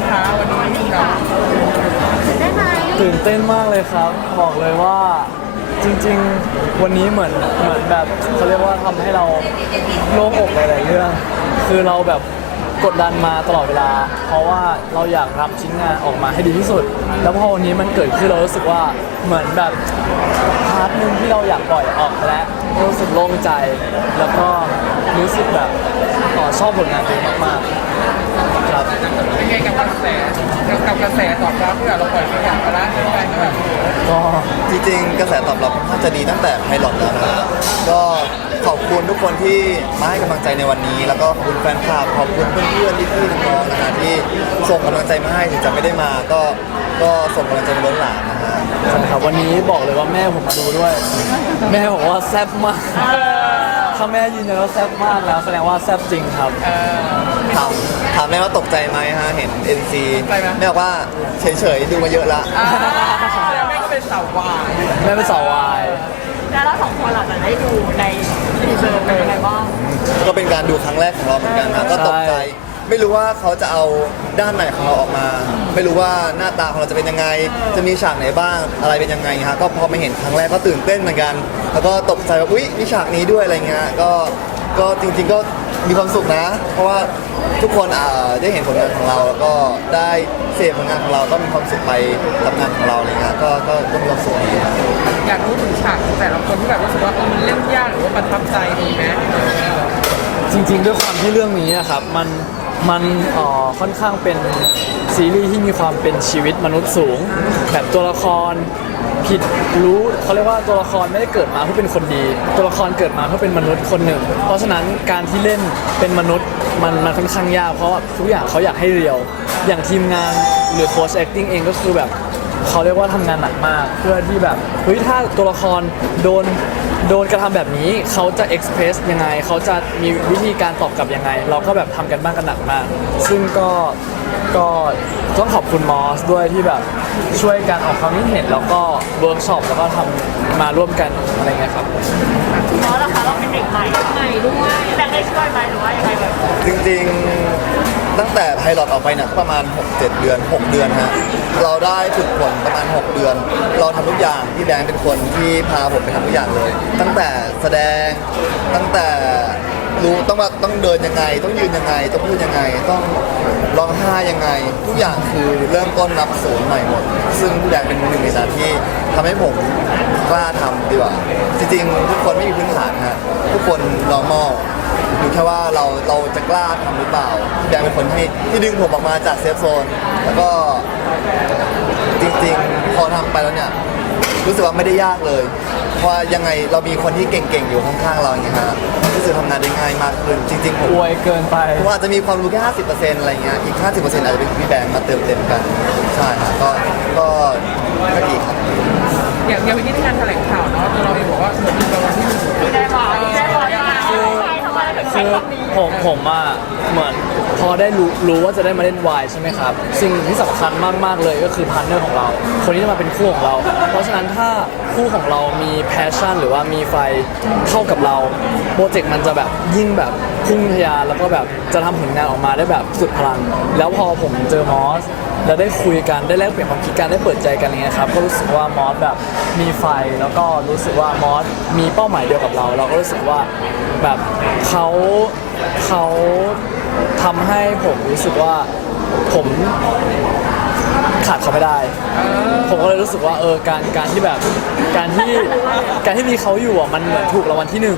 างคะ วันนี้เนาะได้ไหมตื่นเต้นมากเลยครับ บอกเลยว่าจริง ๆ วันนี้เหมือนเหมือนแบบเขาเรียกว่าทำให้เราโล่งอกหลายๆเรื่อง คือเราแบบกดดันมาตลอดเวลา เพราะว่าเราอยากรับชิ้นงานออกมาให้ดีที่สุด แล้วพอวันนี้มันเกิดขึ้นเรารู้สึกว่าเหมือนแบบพาร์ทหนึ่งที่เราอยากปล่อยออกไปแล้วรู้สึกโล่งใจ แล้วก็รู้สึกแบบอ๋อชอบผลงานตัวเองมากๆ ครับเป็นไงกับกระแสกับกระแสตอบรับที่แบบเราปล่อยตัวอย่างมาแล้วแฟนก็แบบก็จริงๆกระแสตอบรับน่าจะดีตั้งแต่ไพลอตแล้วนะครับก็ขอบคุณทุกคนที่มาให้กำลังใจในวันนี้ แล้วก็ขอบคุณแฟนคลับขอบคุณเพื่อนๆพี่ๆน้องๆนะฮะที่ส่งกำลังใจมาให้ถึงจะไม่ได้มา ก็ก็ส่งกำลังใจมาล้นหลามนะฮะใช่ครับวันนี้บอกเลยว่าแม่ผมมาดูด้วย แม่บอกว่าแซ่บมาก ถ้าแม่ยืนยันว่าแซ่บมากแล้วแสดงว่าแซ่บจริงครับ เออ ถามถามแม่ว่าตกใจไหมฮะเห็น NC ไปไหม แม่บอกว่าเฉยๆดูมาเยอะละอ่าแล้วแม่ก็เป็นสาววายแม่เป็นสาววายแล้วเราสองคนเราจะได้ดูในทีเซอร์เป็นยังไงบ้างก็เป็นการดูครั้งแรกของเราเหมือนกันนะก็ตกใจ ไม่รู้ว่าเขาจะเอาด้านไหนของเราออกมา ไม่รู้ว่าหน้าตาของเราจะเป็นยังไง จะมีฉากไหนบ้างอะไรเป็นยังไงฮะก็พอมาเห็นครั้งแรกก็ตื่นเต้นเหมือนกัน แล้วก็ตกใจว่าอุ๊ยมีฉากนี้ด้วยอะไรเงี้ยก็ก็จริงๆก็มีความสุขนะ เพราะว่า ทุกคนอ่าได้เห็นผลงานของเราแล้วก็ได้เสพผลงานของเราก็มีความสุขไปกับงานของเราอะไรเงี้ยก็ก็ก็มีความสุขดีครับ อยากรู้ถึงฉากของแต่ละคนที่แบบรู้สึกว่าเออมันเล่นยากหรือว่าประทับใจดีไหมจริงๆ ด้วยความที่เรื่องนี้นะครับมันมันเอ่อค่อนข้างเป็นซีรีส์ที่มีความเป็นชีวิตมนุษย์สูง แบบตัวละคร ผิดรู้เขาเรียกว่าตัวละครไม่ได้เกิดมาเพื่อเป็นคนดี ตัวละครเกิดมาเพื่อเป็นมนุษย์คนหนึ่ง เพราะฉะนั้นการที่เล่นเป็นมนุษย์มันมันค่อนข้างยากเพราะว่าทุกอย่างเขาอยากให้เรียว อย่างทีมงานหรือโค้ช acting เองก็คือแบบเขาเรียกว่าทำงานหนักมาก เพื่อที่แบบเฮ้ยถ้าตัวละครโดนโดนกระทำแบบนี้เขาจะเอ็กเพรสยังไงเขาจะมีวิธีการตอบกลับยังไง เราก็แบบทำกันบ้างกันหนักมาก ซึ่งก็ก็ต้องขอบคุณมอสด้วยที่แบบ ช่วยกันออกความคิดเห็นแล้วก็เวิร์กช็อปแล้วก็ทำมาร่วมกันอะไรเงี้ยครับ เพราะนะคะเราเป็นเด็กใหม่ใหม่ด้วยแต่ได้ช่วยไหมหรือว่ายังไงแบบจริงๆ ตั้งแต่ไพลอตออกไปเนี่ยประมาณ 6-7 เดือน 6 เดือนฮะ เราได้ฝึกฝนประมาณ 6 เดือน เราทำทุกอย่างพี่แบงค์เป็นคนที่พาผมไปทำทุกอย่างเลย ตั้งแต่แสดงตั้งแต่ รู้ต้องว่าต้องเดินยังไง ต้องยืนยังไง ต้องพูดยังไง ต้องร้องไห้ยังไง ทุกอย่างคือเริ่มต้นนับศูนย์ใหม่หมด ซึ่งพี่แบงค์เป็นหนึ่งในนั้นที่ทำให้ผมกล้าทำดีกว่า จริงๆ ทุกคนไม่มีพื้นฐานฮะทุกคน normal อยู่แค่ว่าเราเราจะกล้าทำหรือเปล่าพี่แดงเป็นคนที่ที่ดึงผมออกมาจากเซฟโซนแล้วก็ จริงๆ พอทำไปแล้วเนี่ย รู้สึกว่าไม่ได้ยากเลย เพราะว่ายังไงเรามีคนที่เก่งๆอยู่ข้างๆเราอย่างเงี้ยฮะรู้สึกทำงานได้ง่ายมากขึ้นจริงๆผมอวยเกินไป ผมอาจจะมีความรู้แค่ 50%อะไรเงี้ยอีก 50%อาจจะเป็นพี่แบงค์มาเติมเต็มกันใช่ฮะก็ก็ก็ดีครับ อย่างอย่างเมื่อกี้ที่งานแถลงข่าวเนาะตัวเราเองบอกว่าเหมือนมีรางวัลที่หนึ่งที่ได้บอกที่ได้ คือผมผมอะเหมือนพอได้รู้รู้ว่าจะได้มาเล่นวายใช่ไหมครับ สิ่งที่สำคัญมาก ๆ เลยก็คือพาร์ทเนอร์ของเรา คนที่จะมาเป็นคู่ของเรา เพราะฉะนั้นถ้าคู่ของเรามีแพชชั่น หรือว่ามีไฟเท่ากับเรา โปรเจกต์มันจะแบบยิ่งแบบพุ่งทะยานแล้วก็แบบจะทำผลงานออกมาได้แบบสุดพลัง แล้วพอผมเจอมอส แล้วได้คุยกันได้แลกเปลี่ยนความคิดกันได้เปิดใจกันอะไรเงี้ยครับก็รู้สึกว่ามอสแบบมีไฟแล้วก็รู้สึกว่ามอสมีเป้าหมายเดียวกับเรา เราก็รู้สึกว่าแบบเขาเขาทำให้ผมรู้สึกว่าผมขาดเขาไม่ได้ ผมก็เลยรู้สึกว่าเออการการที่แบบการที่การที่มีเขาอยู่อะมันเหมือนถูกรางวัลที่หนึ่ง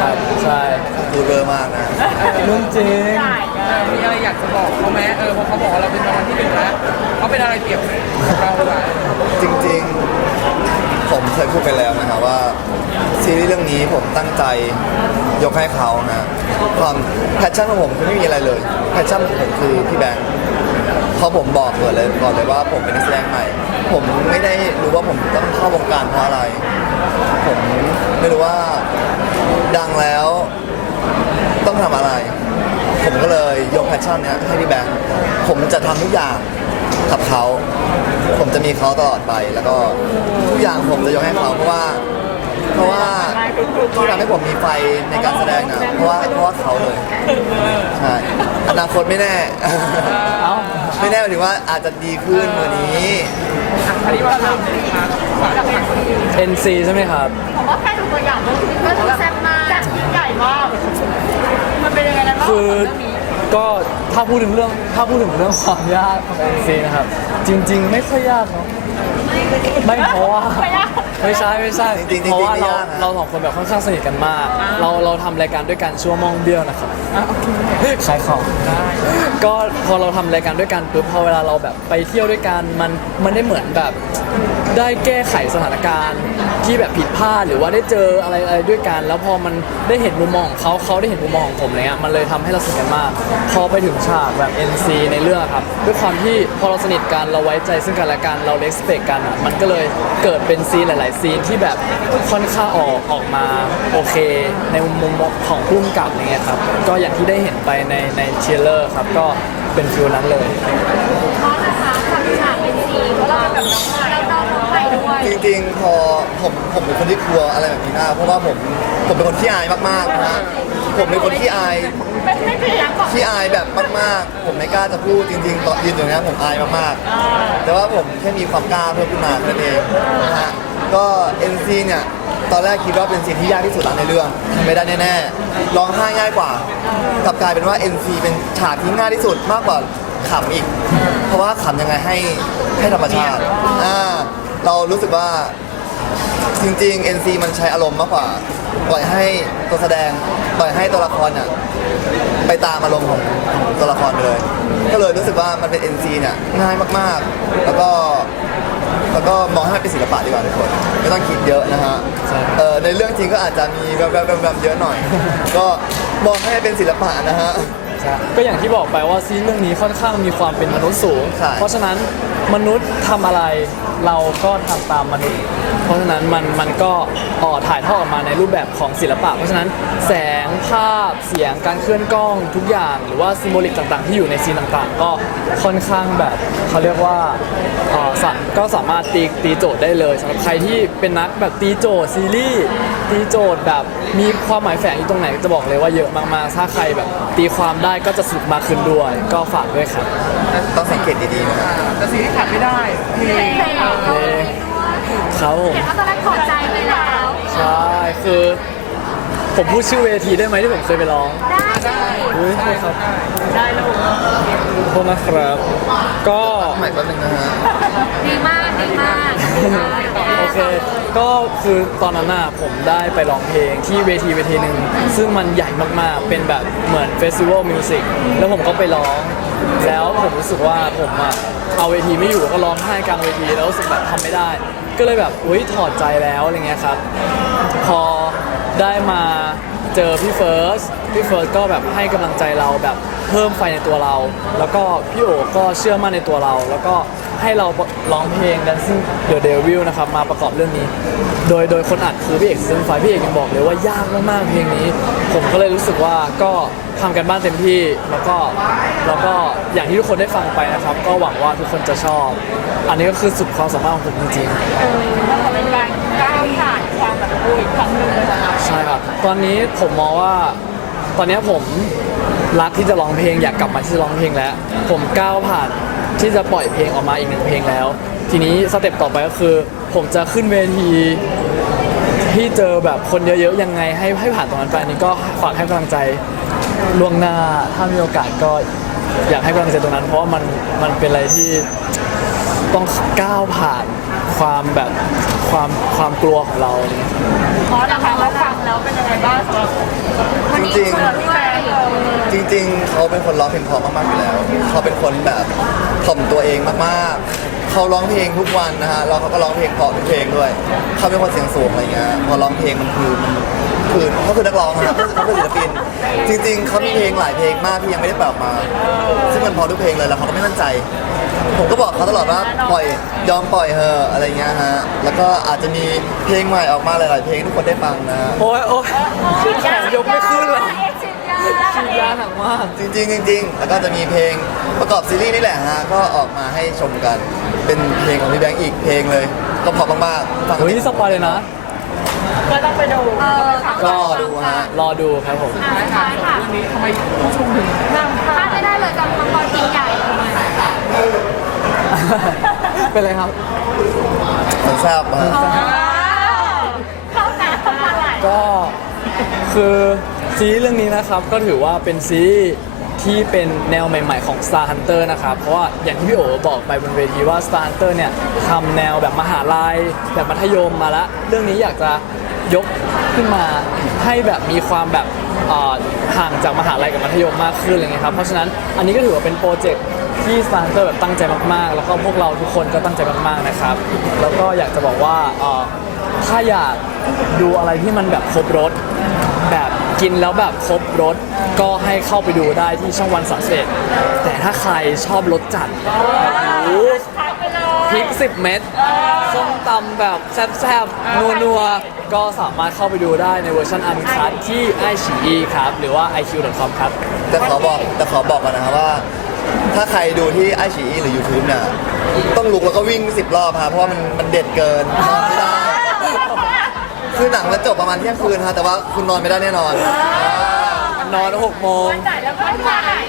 ครับใช่ดูเบอร์มากนะ เรื่องจริงจ่ายเงินมีอะไรอยากจะบอกเขาไหมเออเพราะเขาบอกว่าเรา เป็นอะไรเปรียบเราหล่าจริงๆ ผมเคยพูดไปแล้วนะครับว่าซีรีส์เรื่องนี้ผมตั้งใจยกให้เขานะความแพชชั่นของผมคือไม่มีอะไรเลยแพชชั่นของผมคือพี่แบงค์เพราะผมบอกก่อนเลยก่อนเลยว่าผมเป็นนักแสดงใหม่ ผมไม่ได้รู้ว่าผมต้องเข้าวงการเพราะอะไร ผมไม่รู้ว่าดังแล้วต้องทำอะไร ผมก็เลยยกแพชชั่นเนี้ยให้พี่แบงค์ผมจะทำทุกอย่าง กับเขา ผมจะมีเขาตลอดไปแล้วก็ทุกอย่างผมจะยกให้เขาเพราะว่า เพราะว่าที่ทำให้ผมมีไฟในการแสดงนะเพราะว่าเพราะว่าเขาเลยใช่อนาคตไม่แน่เอ้าไม่แน่หมายถึงว่าอาจจะดีขึ้นกว่านี้อะอันนี้ว่าทำนะครับฝากฝาก NC ใช่ไหมครับ ผมว่าแค่ดูตัวอย่างก็คือก็แซ่บมากแซ่บยิ่งใหญ่มาก มันเป็นยังไงกันบ้างคือเรื่องนี้ ก็ถ้าพูดถึงเรื่องถ้าพูดถึงเรื่องความยากของ NC นะครับ จริง ๆ ไม่ค่อยยากเนาะไม่เพราะว่า ไม่ยาก ไม่ใช่ไม่ใช่จริงๆจริงๆเพราะว่าไม่เรายากนะ เราสองคนแบบค่อนข้างสนิทกันมาก เราเราทำรายการด้วยกันชื่อว่ามองเบี้ยวนะครับอะโอเคขายของได้ก็พอเราทำรายการด้วยกันปุ๊บพอเวลาเราแบบไปเที่ยวด้วยกันมันมันได้เหมือนแบบได้แก้ไขสถานการณ์ ที่แบบผิดพลาดหรือว่าได้เจออะไรอะไรด้วยกัน แล้วพอมันได้เห็นมุมมองของเขาเขาได้เห็นมุมมองของผมอะไรเงี้ยมันเลยทำให้เราสนิทกันมาก พอไปถึงฉากแบบ NC ในเรื่องอะครับด้วยความที่พอเราสนิทกันเราไว้ใจซึ่งกันและกันเราเลสเปกกันอะมันก็เลยเกิดเป็นซีนหลาย ๆ ซีนที่แบบค่อนข้างออกออกมาโอเค ในมุมมองของพุ่มกับอะไรเงี้ยครับก็อย่างที่ได้เห็นไปในในเทเลอร์ครับก็เป็นฟิลนั้นเลย จริงๆ พอผมผมเป็นคนที่กลัวอะไรแบบนี้มากเพราะว่าผมผมเป็นคนที่อายมากๆนะฮะผมเป็นคนที่อายไม่ไม่พยายามบอกที่อายแบบมากๆ ผมไม่กล้าจะพูดจริงๆตอนยืนอยู่เนี้ยผมอายมากๆ แต่ว่าผมแค่มีความกล้าเพิ่มขึ้นมาแค่นั้นเองนะฮะก็ NC เนี่ยตอนแรกคิดว่าเป็นซีนที่ยากที่สุดแล้วในเรื่องทำไม่ได้แน่ๆร้องไห้ง่ายกว่ากลับกลายเป็นว่า NC เป็นฉากที่ง่ายที่สุดมากกว่าขำอีก เพราะว่าขำยังไงให้ให้ธรรมชาติอ่า เรารู้สึกว่าจริงๆ NC มันใช้อารมณ์มากกว่า ปล่อยให้ตัวแสดง ปล่อยให้ตัวละครเนี่ยไปตามอารมณ์ของของตัวละครไปเลย ก็เลยรู้สึกว่ามันเป็น NC เนี่ยง่ายมากๆ แล้วก็แล้วก็มองให้มันเป็นศิลปะดีกว่าทุกคนไม่ต้องคิดเยอะนะฮะใช่เออในเรื่องจริงก็อาจจะมีแวบๆๆๆเยอะหน่อย ก็มองให้เป็นศิลปะนะฮะ ก็อย่างที่บอกไปว่าซีรีส์เรื่องนี้ค่อนข้างมีความเป็นมนุษย์สูง ใช่ เพราะฉะนั้นมนุษย์ทำอะไรเราก็ทำตามมนุษย์ เพราะฉะนั้นมันมันก็เอ่อถ่ายทอดออกมาในรูปแบบของศิลปะ เพราะฉะนั้นแสงภาพเสียงการเคลื่อนกล้องทุกอย่าง หรือว่าซิมโบลิกต่างๆ ที่อยู่ในซีนต่างๆ ก็ค่อนข้างแบบเขาเรียกว่าเอ่อสะก็สามารถตีตีโจทย์ได้เลยสำหรับใครที่เป็นนักแบบตีโจทย์ซีรีส์ตีโจทย์แบบมีความหมายแฝงอยู่ตรงไหนจะบอกเลยว่าเยอะมากๆถ้าใครแบบตีความได้ก็จะสนุกมากขึ้นด้วย ก็ฝากด้วยครับต้องสังเกตดีๆนะฮะแต่สิ่งที่ขาดไม่ได้เพลงเพลงเราเอ๊ะครับผมเห็นว่าตอนแรกถอดใจไปแล้วใช่คือ ผมพูดชื่อเวทีได้ไหมที่ผมเคยไปร้องได้ เลยอุ้ยครับได้ลูกโทษนะครับ ก็ใหม่แป๊บนึงนะฮะดีมากดีมากโอเค ก็คือตอนนั้นน่ะผมได้ไปร้องเพลงที่เวทีเวทีหนึ่งซึ่งมันใหญ่มากๆ เป็นแบบเหมือนเฟสติวัลมิวสิกแล้วผมก็ไปร้อง แล้วผมรู้สึกว่าผมอะเอาเวทีไม่อยู่ก็ร้องไห้กลางเวทีแล้วรู้สึกแบบทำไม่ได้ ก็เลยแบบอุ้ยถอดใจแล้วอะไรเงี้ยครับ พอได้มา เจอพี่เฟิร์ส พี่เฟิร์สก็แบบให้กำลังใจเราแบบเพิ่มไฟในตัวเรา แล้วก็พี่โอก็เชื่อมั่นในตัวเรา แล้วก็ ให้เราร้องเพลง Dancing the Devil นะครับมาประกอบเรื่องนี้ โดยโดยคนอัดคือพี่เอกซึ่งไฟพี่เอกยังบอกเลยว่ายากมากๆเพลงนี้ ผมก็เลยรู้สึกว่าก็ทำกันบ้านเต็มที่แล้วก็แล้วก็อย่างที่ทุกคนได้ฟังไปนะครับ ก็หวังว่าทุกคนจะชอบ อันนี้ก็คือสุดความสามารถของผมจริงๆเออแล้วก็เป็นการก้าวผ่านความแบบโอ้ยครั้งหนึ่งเลยนะใช่ครับ ตอนนี้ผมมองว่า ตอนนี้ผมรักที่จะร้องเพลงอยากกลับมาที่จะร้องเพลงแล้ว ผมก้าวผ่าน ที่จะปล่อยเพลงออกมาอีกหนึ่งเพลงแล้ว ทีนี้สเต็ปต่อไปก็คือ ผมจะขึ้นเวทีที่เจอแบบคนเยอะๆยังไงให้ให้ผ่านตรงนั้นไปอันนี้ก็ฝากให้กำลังใจล่วงหน้าถ้ามีโอกาสก็อยากให้กำลังใจตรงนั้น เพราะว่ามันมันเป็นอะไรที่ต้องก้าวผ่านความแบบความความกลัวของเราอะไรเงี้ยเพราะนะคะเราฟังแล้วเป็นยังไงบ้างสำหรับวันนี้จริงๆ สำหรับพี่แฟนเออ จริงๆ เขาเป็นคนร้องเพลงเพราะมากๆอยู่แล้ว เขาเป็นคนแบบถ่อมตัวเองมากๆ เขาร้องเพลงทุกวันนะฮะแล้วเขาก็ร้องเพลงเพราะทุกเพลงด้วย เขาเป็นคนเสียงสูงอะไรเงี้ย พอร้องเพลงมันคือมันคือเขาคือนักร้องนะครับเขาคือศิลปิน จริง ๆ เขามีเพลงหลายเพลงมากที่ยังไม่ได้ปล่อยออกมา ซึ่งมันเพอทุกเพลงเลยแล้วเขาก็ไม่มั่นใจ ผมก็บอกเขาตลอดว่าปล่อยยอมปล่อยเธอะอะไรเงี้ยฮะ แล้วก็อาจจะมีเพลงใหม่ออกมาหลาย ๆ เพลงให้ทุกคนได้ฟังนะฮะโอ้ยโอ้ยแขนยกไม่ขึ้น ฉีดยาหนักมาก จริงๆจริงๆแล้วก็จะมีเพลงประกอบซีรีส์นี่แหละฮะก็ออกมาให้ชมกัน เป็นเพลงของพี่แบงค์อีกเพลงเลย ก็เพอมากๆฟังเฮ้ยสปอยเลยนะ ก็ต้องไปดูเออก็รอดูฮะรอดูครับผม อะสุดท้ายค่ะเรื่องนี้ทำไมผู้ชมถึงนั่งพลาดไม่ได้เลยกับมังกรกินใหญ่ทำไมเป็นไรครับ มันแซ่บฮะเข้าหนาเข้ามาไหลก็คือ ซีรีส์เรื่องนี้นะครับก็ถือว่าเป็นซีรีส์ที่เป็นแนวใหม่ ๆของ Star Hunter นะครับ เพราะว่าอย่างที่พี่โอบอกไปบนเวทีว่า Star Hunter เนี่ยทำแนวแบบมหาลัย แบบมัธยมมาละ เรื่องนี้อยากจะยกขึ้นมาให้แบบมีความแบบอ่อห่างจากมหาลัยกับมัธยมมากขึ้นอะไรเงี้ยครับเพราะฉะนั้นอันนี้ก็ถือว่าเป็นโปรเจกต์ที่ Star Hunter แบบตั้งใจมากๆ แล้วก็พวกเราทุกคนก็ตั้งใจมากๆนะครับ แล้วก็อยากจะบอกว่าอ่อถ้าอยากดูอะไรที่มันแบบครบรสแบบ กินแล้วแบบครบรสก็ให้เข้าไปดูได้ที่ช่องวันสามสิบแต่ถ้าใครชอบรสจัดโอ้โหพริก10เม็ดส้มตำแบบแซ่บๆนัวๆ ก็สามารถเข้าไปดูได้ในเวอร์ชันอันคัดที่ไอฉีครับ หรือว่า iq.com ครับ แต่ขอบอกแต่ขอบอกก่อนนะครับว่า ถ้าใครดูที่ไอชีหรือ YouTube เนี่ยต้องลุกแล้วก็วิ่งสิบรอบฮะเพราะว่ามันมันเด็ดเกินนอนไม่ได้ คือหนังมันจบประมาณเที่ยงคืนฮะแต่ว่าคุณนอนไม่ได้แน่นอน นอน6โมงจ่ายแล้วก็จ่าย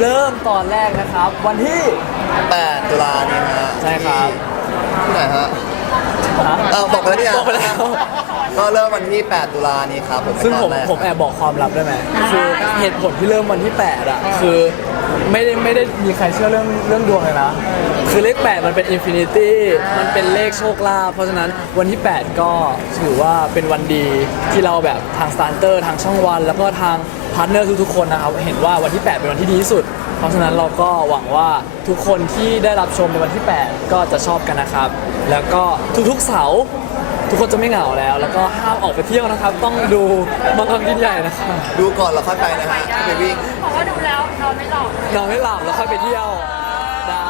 เริ่มตอนแรกนะครับ วันที่ 8 ตุลาเนี่ยฮะใช่ครับ ที่ไหนฮะฮะอ้าวบอกไปแล้วเนี่ยบอกไปแล้ว ก็เริ่มวันที่ 8 ตุลานี้ครับผมซึ่งผมเป็นตอนแรกผมแอบบอกความลับได้ไหมคือเหตุผลที่เริ่มวันที่ 8 อะ คือไม่ได้ไม่ได้มีใครเชื่อเรื่องเรื่องดวงเลยนะ คือเลข 8 มันเป็นอินฟินิตี้มันเป็นเลขโชคลาภเพราะฉะนั้นวันที่ 8 ก็ถือว่าเป็นวันดีที่เราแบบทางสตาร์เตอร์ทางช่องวัน แล้วก็ทางพาร์ทเนอร์ทุกๆคนนะครับ เห็นว่าวันที่ 8 เป็นวันที่ดีที่สุด เพราะฉะนั้นเราก็หวังว่าทุกคนที่ได้รับชมในวันที่ 8 ก็จะชอบกันนะครับ แล้วก็ทุกๆเสาร์ทุกคนจะไม่เหงาแล้ว แล้วก็ห้ามออกไปเที่ยวนะครับ ต้องดูมังกรกินใหญ่นะครับดูก่อนเราค่อยไปนะฮะไปวิ่ง เพราะว่าดูแล้วนอนไม่หลับนอนไม่หลับแล้วค่อยไปเที่ยวได้